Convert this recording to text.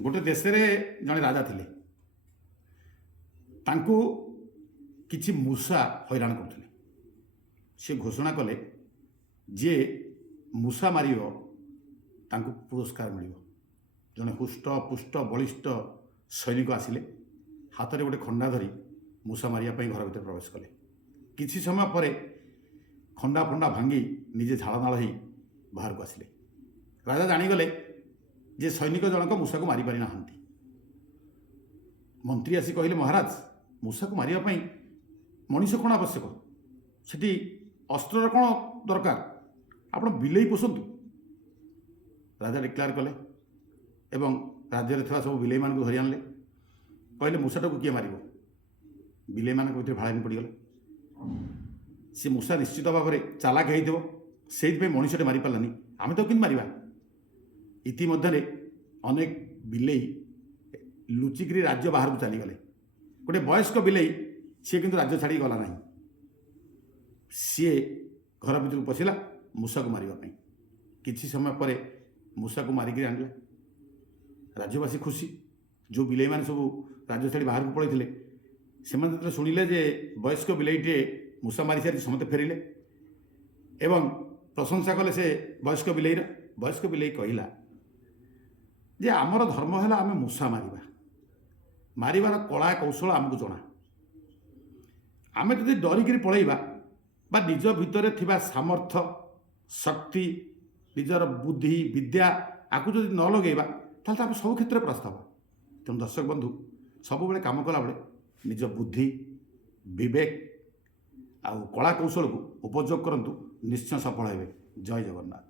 गोटे देश में जड़े राजा थे तांकु किछि मूषा हैरान करते से घोषणा कले जे मूषा मार तांकु पुरस्कार मिल जड़े हुष्ट पुष्ट बलिष्ठ सैनिक आसिले हाथ में गोटे खंडा धरी मूषा मारिया घर भीतर प्रवेश कले किछि समय पर खंडा फंडा भांगी निजे झाड़नाल हो बाहर को आसिले राजा जानीगले जे सैनिक जनक मूषा को मारी पारि नाहांती। मंत्री आसी कहले महाराज मूषा को मारिया मनीष कौन आवश्यक सेठी अस्त्र कौन दरकार आप बिलेई पोषंतु। राजा डिक्लेयर कले एवं राज्य में सब बिलेई मान धरी आनले कहले मूषाटा को किए मारिब बिलेई मान भीतर भाड़ा पड़गला सी मूषा निश्चित भाव में चालाक हो मनीषटे मारी पारानी आम तो कि मारिबा। इतिमध्य अनेक बिलेई लुचिकी राज्य बाहर को चलीगले गोटे वयस्क बिलेई सी किंतु राज्य छाड़ी गला ना सी घर भर पशिला मूषा को मारिबा पई किछि समय पर मूषा को मारिक आनला राज्यवासी खुशी जो बिलेई मैंने सब राज्य छाड़ी बाहर को पड़े से शुणिले जे वयस्क बिलेईटे मूषा मारी सारी समस्त फेरिले एवं प्रशंसा कले से वयस्क बिलेई कहला जे आमर धर्म है आम मूषा मारिबार कला कौशल आमको जना आम जदि डरिकी पलैबा बा निज भितर थिबा सामर्थ्य शक्ति निजर बुद्धि विद्या आपको जदि न लगेबा ताल आम सब क्षेत्र प्रस्ताव तेणु दर्शक बंधु सब बेले काम कला बेले निज बुद्धि विवेक आ कला कौशल को उपयोग करंतु निश्चय सफल हेबे। जय जगन्नाथ।